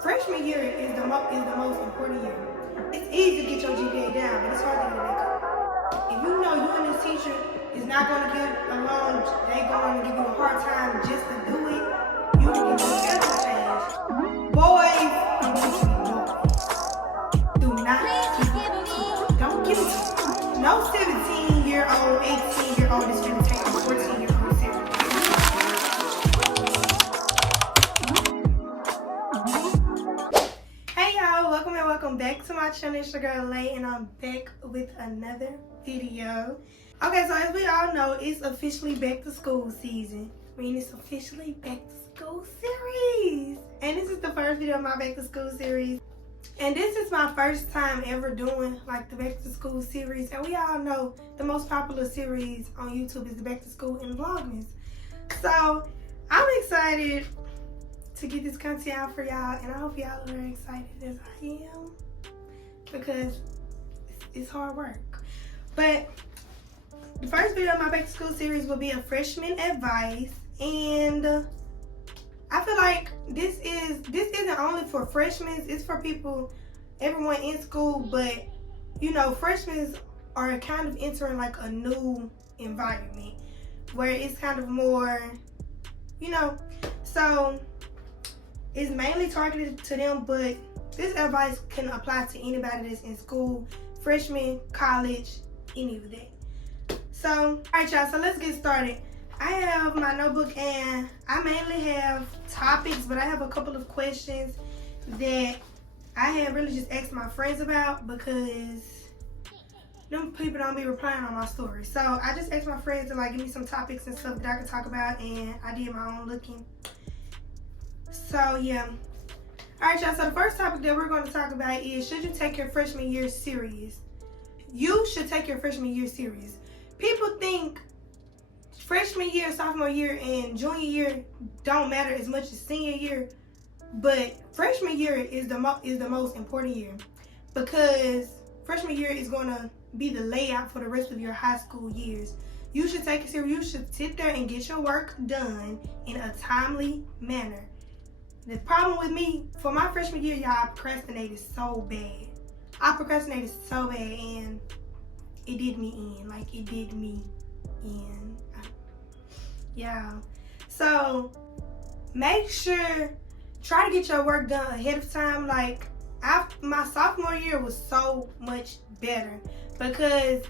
Freshman year is the most important year. It's easy to get your GPA down, but it's hard to get it back up. If you know you and this teacher is not going to get along, they going to give you a hard time just to do it, you can get your schedule changed. Boys, I'm teaching you boys. Do not give it to. Don't give it to. No 17-year-old, 18-year-old is going to take a 14-year-old serious. Welcome back to my channel. It's your girl Lay, and I'm back with another video. Okay, so as we all know, it's officially back to school season. I mean, it's officially back to school series, and this is the first video of my back to school series. And this is my first time ever doing like the back to school series, and we all know the most popular series on YouTube is the back to school and Vlogmas. So I'm excited to get this content out for y'all, and I hope y'all are excited as I am, because it's hard work. But the first video of my back to school series will be a freshman advice, and I feel like this isn't only for freshmen, it's for people, everyone in school, but you know, freshmen are kind of entering like a new environment where it's kind of more, you know, so it's mainly targeted to them, but this advice can apply to anybody that's in school, freshman, college, any of that. So, alright y'all, so let's get started. I have my notebook and I mainly have topics, but I have a couple of questions that I have really just asked my friends about because them people don't be replying on my story. So I just asked my friends to like give me some topics and stuff that I could talk about, and I did my own looking. So yeah. Alright y'all, so the first topic that we're going to talk about is, should you take your freshman year serious? You should take your freshman year serious. People think freshman year, sophomore year, and junior year don't matter as much as senior year, but freshman year is the most important year, because freshman year is going to be the layout for the rest of your high school years. You should take it serious. You should sit there and get your work done in a timely manner. The problem with me, for my freshman year, y'all, I procrastinated so bad. And it did me in. Like, it did me in. Yeah. So, make sure, try to get your work done ahead of time. Like, my sophomore year was so much better, because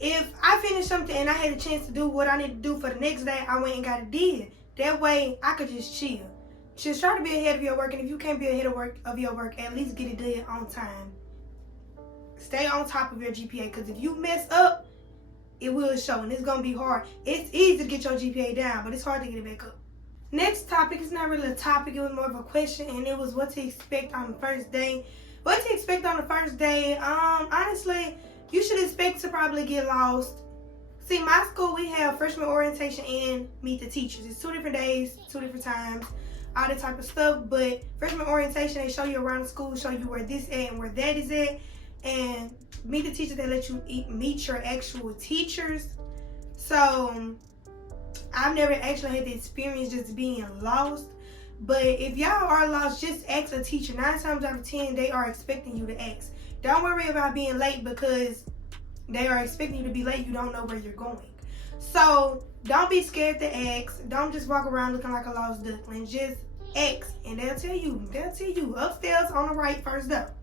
if I finished something and I had a chance to do what I need to do for the next day, I went and got it did. That way, I could just chill. Just try to be ahead of your work, and if you can't be ahead of your work, at least get it done on time. Stay on top of your GPA, because if you mess up, it will show, and it's going to be hard. It's easy to get your GPA down, but it's hard to get it back up. Next topic is not really a topic, it was more of a question, and it was what to expect on the first day. What to expect on the first day, honestly, you should expect to probably get lost. See, my school, we have freshman orientation and meet the teachers. It's 2 different days, 2 different times, all that type of stuff. But freshman orientation, they show you around the school, show you where this at and where that is at. And meet the teachers, they let you meet your actual teachers. So I've never actually had the experience just being lost. But if y'all are lost, just ask a teacher. 9 times out of 10, they are expecting you to ask. Don't worry about being late, because they are expecting you to be late. You don't know where you're going. So don't be scared to ask. Don't just walk around looking like a lost duckling. Just ask, and they'll tell you upstairs on the right, first up.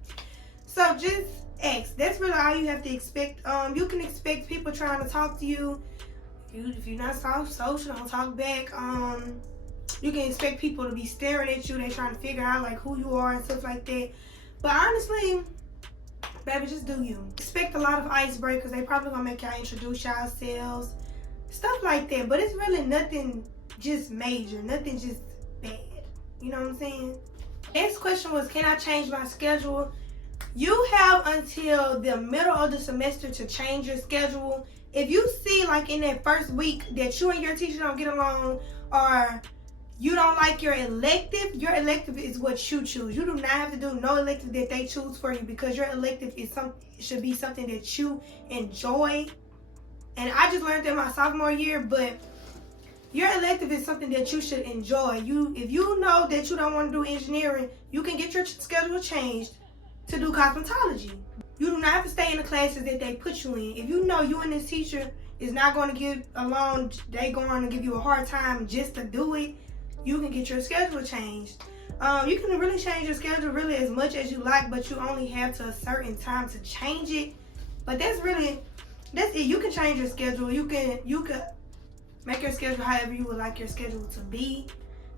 So just ask. That's really all you have to expect. You can expect people trying to talk to you. If you're not social, don't talk back. You can expect people to be staring at you. They're trying to figure out like who you are and stuff like that. But honestly, baby, just do you. Expect a lot of icebreakers. They probably gonna make y'all introduce yourselves, stuff like that. But it's really nothing just major, nothing just bad. You know what I'm saying? Next question was, can I change my schedule? You have until the middle of the semester to change your schedule. If you see like in that first week that you and your teacher don't get along, or you don't like your elective is what you choose. You do not have to do no elective that they choose for you, because your elective is should be something that you enjoy. And I just learned that my sophomore year, but your elective is something that you should enjoy. If you know that you don't want to do engineering, you can get your schedule changed to do cosmetology. You do not have to stay in the classes that they put you in. If you know you and this teacher is not going to get along, they going to give you a hard time just to do it, you can get your schedule changed. You can really change your schedule really as much as you like, but you only have to a certain time to change it. But that's it. You can change your schedule. You can make your schedule however you would like your schedule to be.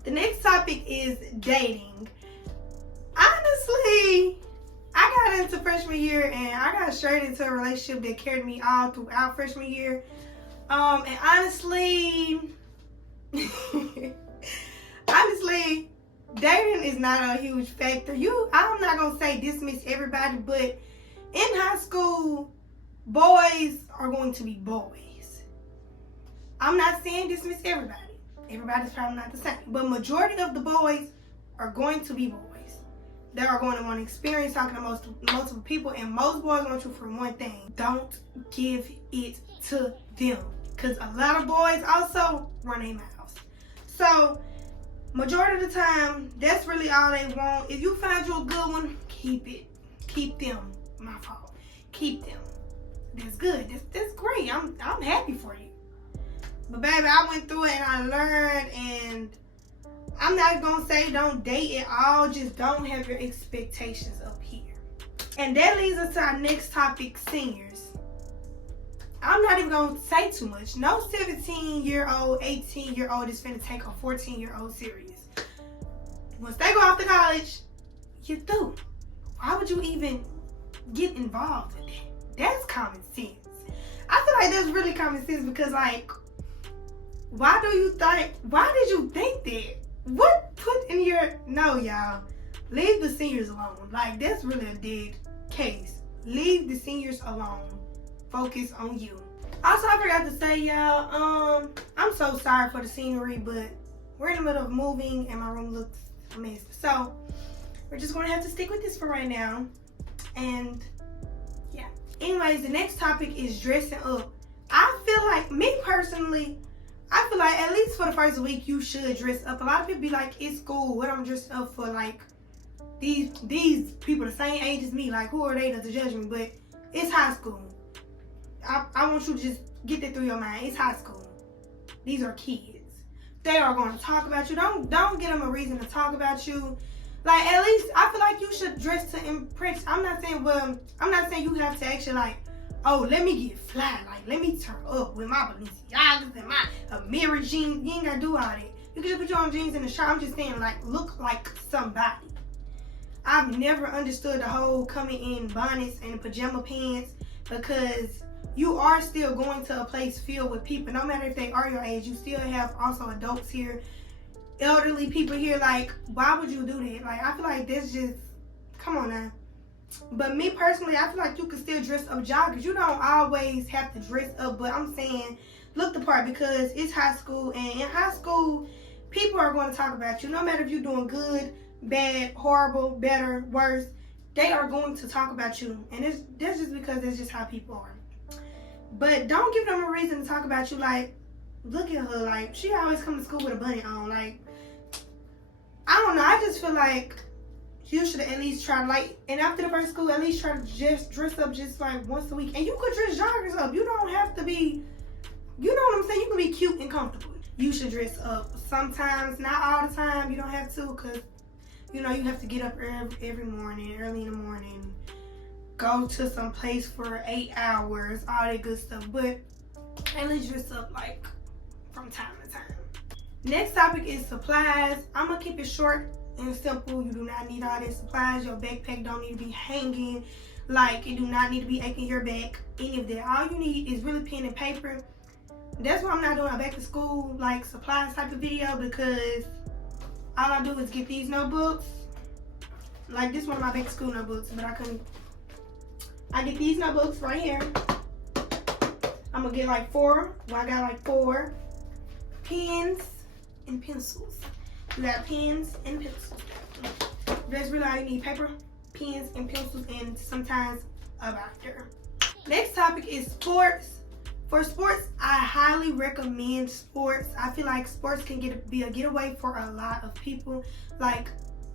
The next topic is dating. Honestly, I got into freshman year and I got straight into a relationship that carried me all throughout freshman year. And honestly, dating is not a huge factor. I'm not gonna say dismiss everybody, but in high school, boys are going to be boys. I'm not saying dismiss everybody. Everybody's probably not the same, but majority of the boys are going to be boys. They are going to want to experience talking to multiple people, and most boys want you for one thing: don't give it to them, because a lot of boys also run their mouths. So majority of the time, that's really all they want. If you find you a good one, keep it. Keep them. My fault. Keep them. That's good. That's great. I'm happy for you. But baby, I went through it and I learned, and I'm not gonna say don't date at all. Just don't have your expectations up here. And that leads us to our next topic, seniors. I'm not even gonna say too much. No 17-year-old, 18-year-old is finna take a 14-year-old serious. Once they go off to college, you're through. Why would you even get involved with that? That's common sense. I feel like that's really common sense because, like, why did you think that? What put in your... No, y'all. Leave the seniors alone. Like, that's really a dead case. Leave the seniors alone. Focus on you. Also, I forgot to say, y'all, I'm so sorry for the scenery, but we're in the middle of moving and my room looks a mess. So, we're just going to have to stick with this for right now. And, yeah. Anyways, the next topic is dressing up. I feel like, me personally, I feel like at least for the first week, you should dress up. A lot of people be like, it's school. What I'm dressed up for? Like, these people the same age as me. Like, who are they to judge me? But it's high school. I want you to just get that through your mind. It's high school. These are kids. They are going to talk about you. Don't give them a reason to talk about you. Like, at least I feel like you should dress to impress. I'm not saying you have to actually, like, oh, let me get fly. Like, let me turn up with my Balenciagas and my mirror jeans. You ain't got to do all that. You can just put your own jeans in the shop. I'm just saying, like, look like somebody. I've never understood the whole coming in bonnets and pajama pants, because you are still going to a place filled with people. No matter if they are your age, you still have also adults here, elderly people here. Like, why would you do that? Like, I feel like that's just, come on now. But me personally, I feel like you can still dress up joggers. You don't always have to dress up, but I'm saying look the part, because it's high school, and in high school, people are going to talk about you. No matter if you're doing good, bad, horrible, better, worse, they are going to talk about you. And that's just because that's just how people are. But don't give them a reason to talk about you. Like, look at her. Like, she always come to school with a bunny on. Like, I don't know. I just feel like you should at least try, like, and after the first school, at least try to just dress up just like once a week. And you could dress joggers up. You don't have to be, you know what I'm saying? You can be cute and comfortable. You should dress up sometimes, not all the time. You don't have to, because, you know, you have to get up every morning, early in the morning, go to some place for 8 hours, all that good stuff. But at least dress up, like, from time to time. Next topic is supplies. I'm going to keep it short and simple. You do not need all these supplies. Your backpack don't need to be hanging. Like, it do not need to be aching your back. Any of that. All you need is really pen and paper. That's why I'm not doing a back to school, like, supplies type of video, because all I do is get these notebooks. Like, this one of my back to school notebooks, but I get these notebooks right here. I'm gonna get like 4. Well, I got like 4 pens and pencils. You got pens and pencils. That's really all you need: paper, pens, and pencils, and sometimes a binder. Next topic is sports. For sports, I highly recommend sports. I feel like sports can be a getaway for a lot of people. Like,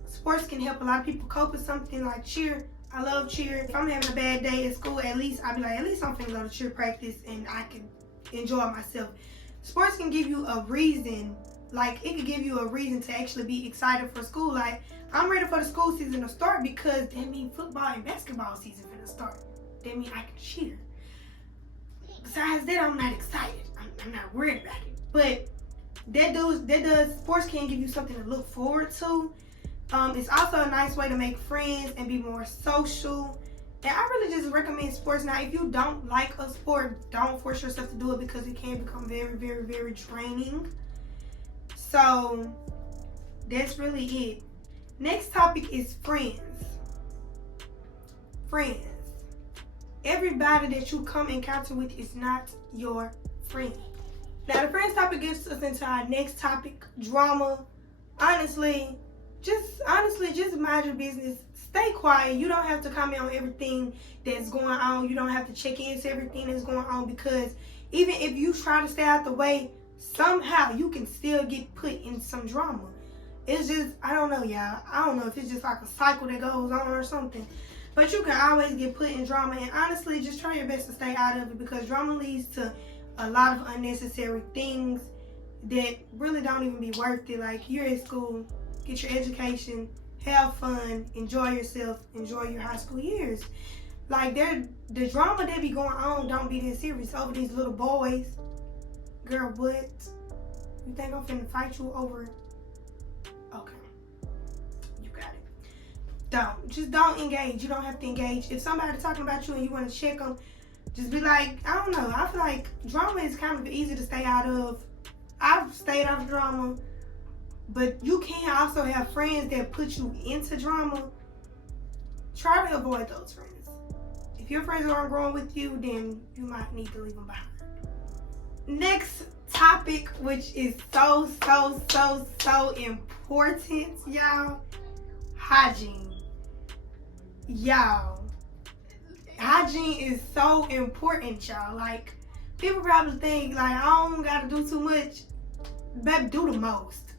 sports can help a lot of people cope with something like cheer. I love cheer. If I'm having a bad day at school, at least I'll be like, at least I'm finna go to cheer practice and I can enjoy myself. Sports can give you a reason, like it can give you a reason to actually be excited for school. Like, I'm ready for the school season to start because that means football and basketball season finna start. That means I can cheer. Besides that, I'm not excited. I'm not worried about it. But sports can give you something to look forward to. It's also a nice way to make friends and be more social. And I really just recommend sports. Now, if you don't like a sport, don't force yourself to do it because it can become very, very, very draining. So that's really it. Next topic is friends. Friends. Everybody that you come encounter with is not your friend. Now, the friends topic gets us into our next topic, drama. Honestly, just mind your business. Stay quiet. You don't have to comment on everything that's going on. You don't have to check into everything that's going on, because even if you try to stay out the way, somehow you can still get put in some drama. It's just, I don't know, y'all. I don't know if it's just like a cycle that goes on or something. But you can always get put in drama, and honestly, just try your best to stay out of it, because drama leads to a lot of unnecessary things that really don't even be worth it. Like, you're at school, get your education, have fun, enjoy yourself, enjoy your high school years. Like, the drama that be going on don't be that serious over these little boys. Girl, what? You think I'm finna fight you over? Okay. Don't engage. You don't have to engage. If somebody's talking about you and you want to check them, just be like, I don't know. I feel like drama is kind of easy to stay out of. I've stayed out of drama, but you can also have friends that put you into drama. Try to avoid those friends. If your friends aren't growing with you, then you might need to leave them behind. Next topic, which is so important, y'all. Hygiene. Y'all, hygiene is so important, y'all. Like, people probably think, like, I don't gotta do too much. Baby, do the most.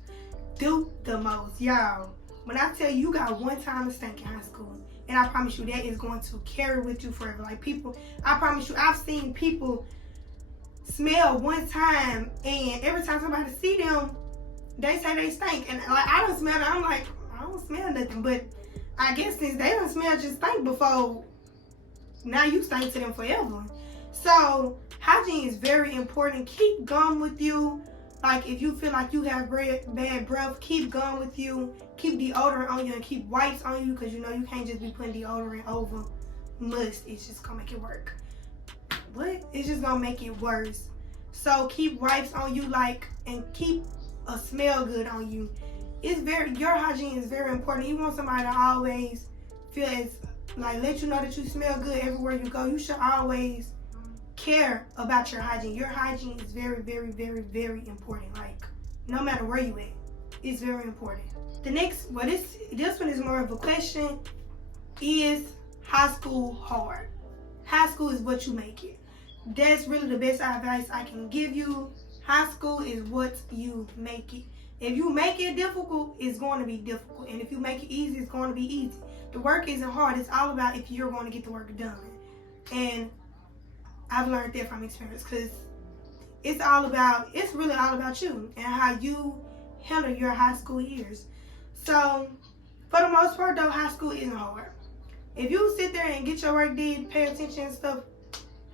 Do the most. Y'all, when I tell you, you got one time to stink in high school, and I promise you that is going to carry with you forever. Like, people, I promise you, I've seen people smell one time, and every time somebody see them, they say they stink. And like, I don't smell it. I'm like, I don't smell nothing. But I guess since they don't smell just stink before, now you stink to them forever. So hygiene is very important. Keep gum with you. Like, if you feel like you have bad breath, keep gum with you. Keep deodorant on you and keep wipes on you, because you know you can't just be putting deodorant over must. It's just gonna make it work. What? It's just gonna make it worse. So keep wipes on you, like, and keep a smell good on you. Your hygiene is very important. You want somebody to always feel as, like, let you know that you smell good everywhere you go. You should always care about your hygiene. Your hygiene is very, very, very, very important. Like, no matter where you at, it's very important. The next, well, this one is more of a question. Is high school hard? High school is what you make it. That's really the best advice I can give you. High school is what you make it. If you make it difficult, it's going to be difficult. And if you make it easy, it's going to be easy. The work isn't hard. It's all about if you're going to get the work done. And I've learned that from experience, because it's really all about you and how you handle your high school years. So, for the most part, though, high school isn't hard. If you sit there and get your work done, pay attention and stuff,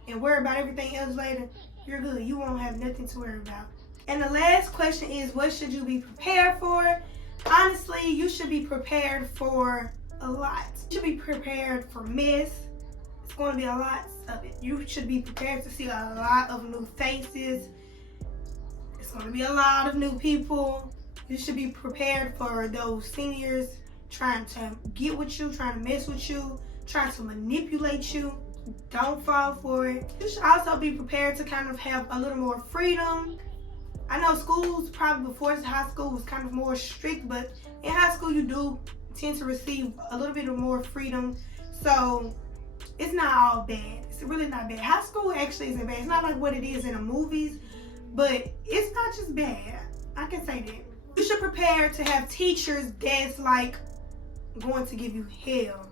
and worry about everything else later, you're good. You won't have nothing to worry about. And the last question is, what should you be prepared for? Honestly, you should be prepared for a lot. You should be prepared for mess. It's going to be a lot of it. You should be prepared to see a lot of new faces. It's going to be a lot of new people. You should be prepared for those seniors trying to get with you, trying to mess with you, trying to manipulate you. Don't fall for it. You should also be prepared to kind of have a little more freedom. I know schools probably before high school was kind of more strict, but in high school you do tend to receive a little bit of more freedom. So it's not all bad. It's really not bad. High school actually isn't bad. It's not like what it is in the movies, but it's not just bad. I can say that. You should prepare to have teachers that's like going to give you hell.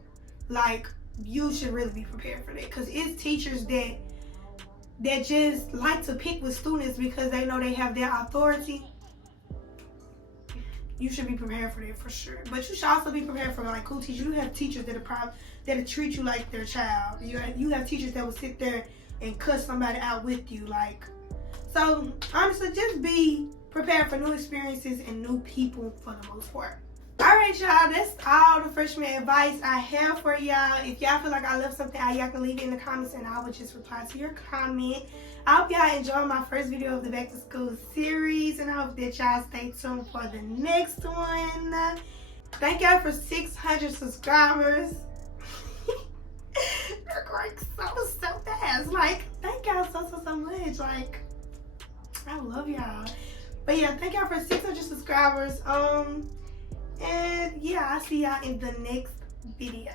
Like, you should really be prepared for that, because it's teachers that just like to pick with students because they know they have their authority. You should be prepared for that for sure. But you should also be prepared for like cool teachers. You have teachers that'll treat you like their child. You have teachers that will sit there and cuss somebody out with you. Like, so honestly, just be prepared for new experiences and new people for the most part. Alright, y'all, that's all the freshman advice I have for y'all. If y'all feel like I left something out, y'all can leave it in the comments and I will just reply to your comment. I hope y'all enjoyed my first video of the back to school series, and I hope that y'all stay tuned for the next one. Thank y'all for 600 subscribers. They're growing so fast. Like, thank y'all so much. Like, I love y'all. But yeah, thank y'all for 600 subscribers. And yeah, I'll see y'all in the next video.